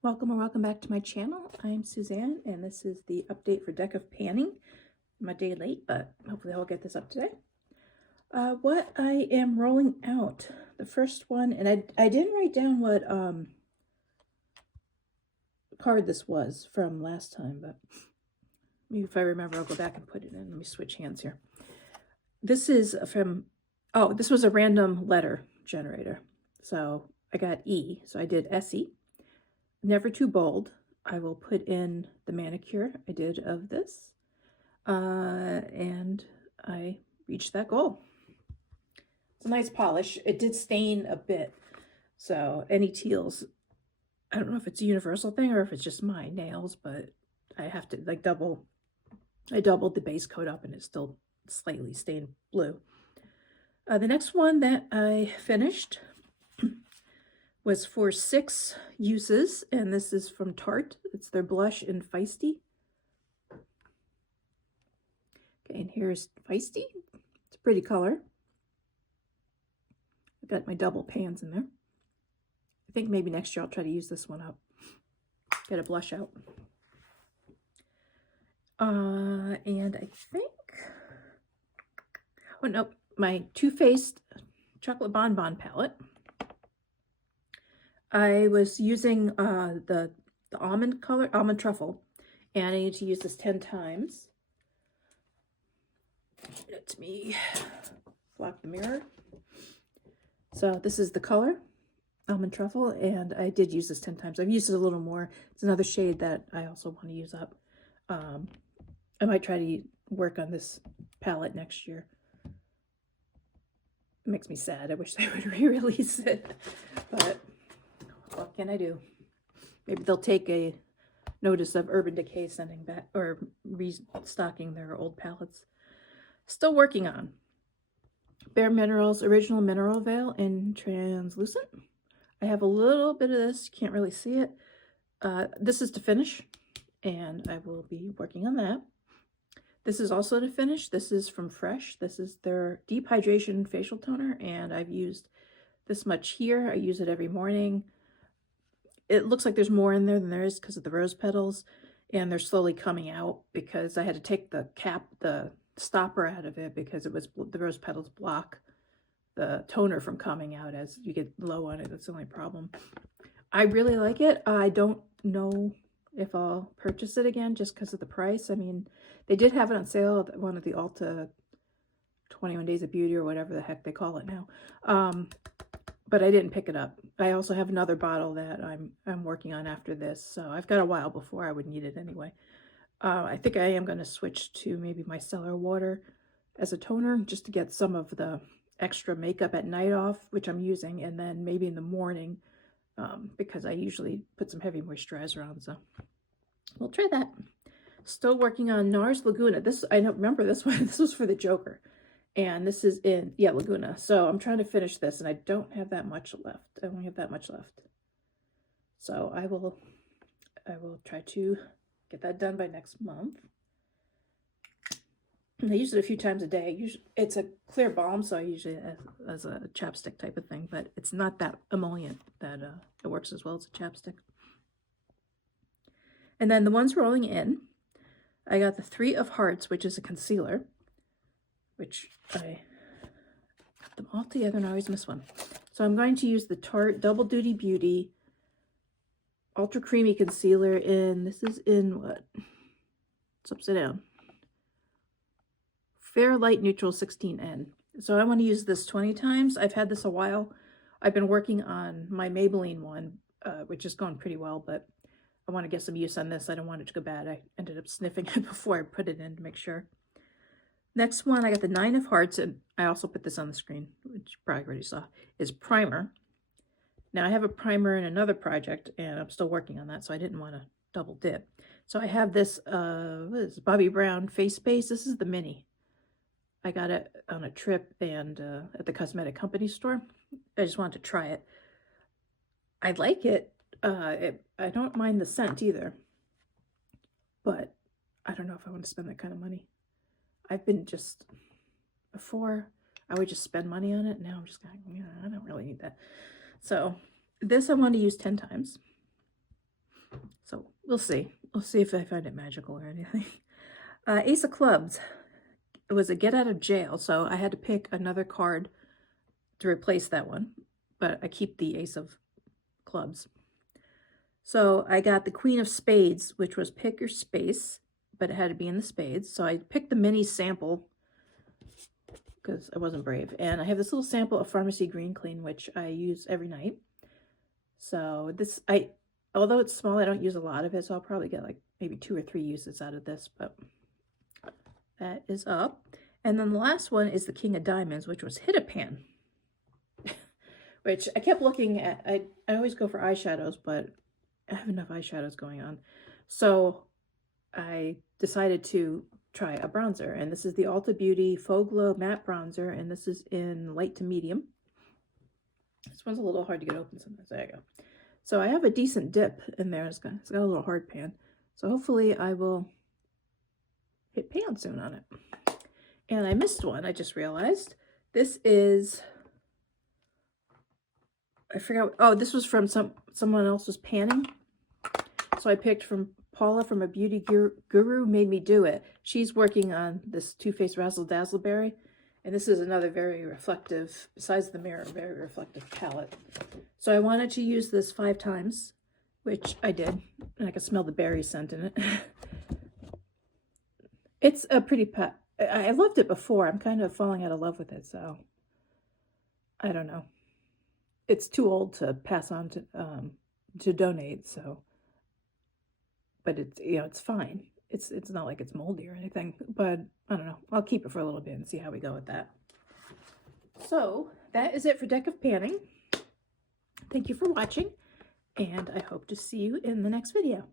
Welcome or welcome back to my channel. I'm Suzanne and this is the update for Deck of Panning. I'm a day late, but hopefully I'll get this up today. What I am rolling out, the first one, and I didn't write down what card this was from last time, but maybe if I remember I'll go back and put it in. Let me switch hands here. This is from, oh, this was a random letter generator. So I got E, so I did SE. Never too bold. I will put in the manicure I did of this. And I reached that goal. It's a nice polish. It did stain a bit. So any teals, I don't know if it's a universal thing or if it's just my nails, but I have to like I doubled the base coat up and it's still slightly stained blue. The next one that I finished was for 6 uses, and this is from Tarte. It's their blush in Feisty. Okay, and here's Feisty. It's a pretty color. I've got my double pans in there. I think maybe next year I'll try to use this one up. Get a blush out. And I think, oh nope, my Too Faced Chocolate Bonbon palette. I was using the almond color, almond truffle, and I need to use this 10 times. Let me block the mirror. So this is the color, almond truffle, and I did use this 10 times. I've used it a little more. It's another shade that I also want to use up. I might try to work on this palette next year. It makes me sad. I wish they would re-release it, but what can I do? Maybe they'll take a notice of Urban Decay sending back or restocking their old palettes. Still working on Bare Minerals Original Mineral Veil in Translucent. I have a little bit of this. You can't really see it. This is to finish, and I will be working on that. This is also to finish. This is from Fresh. This is their Deep Hydration Facial Toner, and I've used this much here. I use it every morning. It looks like there's more in there than there is because of the rose petals, and they're slowly coming out because I had to take the cap, the stopper out of it because it was the rose petals block the toner from coming out as you get low on it. That's the only problem. I really like it. I don't know if I'll purchase it again just because of the price. I mean, they did have it on sale at one of the Ulta 21 Days of Beauty or whatever the heck they call it now. But I didn't pick it up. I also have another bottle that I'm working on after this, so I've got a while before I would need it anyway. I think I am going to switch to maybe micellar water as a toner just to get some of the extra makeup at night off, which I'm using, and then maybe in the morning because I usually put some heavy moisturizer on, so we'll try that. Still working on NARS Laguna. This, I don't remember this one. This was for the Joker. And this is in, yeah, Laguna. So I'm trying to finish this, and I don't have that much left. I only have that much left. So I will try to get that done by next month. I use it a few times a day. It's a clear balm, so I usually as a chapstick type of thing, but it's not that emollient that it works as well as a chapstick. And then the ones rolling in, I got the 3 of Hearts, which is a concealer, which I got them all together and I always miss one. So I'm going to use the Tarte Double Duty Beauty Ultra Creamy Concealer in, this is in what? It's upside down. Fair Light Neutral 16N. So I want to use this 20 times. I've had this a while. I've been working on my Maybelline one, which is going pretty well, but I want to get some use on this. I don't want it to go bad. I ended up sniffing it before I put it in to make sure. Next one, I got the 9 of Hearts, and I also put this on the screen, which you probably already saw, is Primer. Now, I have a primer in another project, and I'm still working on that, so I didn't want to double dip. So I have this, what is it, Bobbi Brown Face Base. This is the mini. I got it on a trip and at the cosmetic company store. I just wanted to try it. I like it. I don't mind the scent either, but I don't know if I want to spend that kind of money. I've been just, before I would just spend money on it. Now I'm just going, yeah, I don't really need that. So this I want to use 10 times. So we'll see. We'll see if I find it magical or anything. Ace of Clubs. It was a get out of jail, so I had to pick another card to replace that one. But I keep the Ace of Clubs. So I got the Queen of Spades, which was pick your space, but it had to be in the spades. So I picked the mini sample because I wasn't brave. And I have this little sample of Pharmacy Green Clean, which I use every night. So this, although it's small, I don't use a lot of it, so I'll probably get like maybe 2 or 3 uses out of this, but that is up. And then the last one is the King of Diamonds, which was Hit a Pan, which I kept looking at. I always go for eyeshadows, but I have enough eyeshadows going on. So I decided to try a bronzer, and this is the Ulta Beauty Faux Glow Matte Bronzer, and this is in light to medium. This one's a little hard to get open sometimes. There you go. So I have a decent dip in there. It's got a little hard pan. So hopefully I will hit pan soon on it. And I missed one, I just realized. This is, I forgot, oh, this was from someone else's panning. So I picked from Paula from A Beauty Guru Made Me Do It. She's working on this Too Faced Razzle Dazzle Berry. And this is another very reflective, besides the mirror, very reflective palette. So I wanted to use this 5 times, which I did. And I could smell the berry scent in it. It's a pretty pat. I loved it before. I'm kind of falling out of love with it, so I don't know. It's too old to pass on to donate, so. But it's, you know, it's fine. It's not like it's moldy or anything, but I don't know. I'll keep it for a little bit and see how we go with that. So that is it for Deck of Panning. Thank you for watching, and I hope to see you in the next video.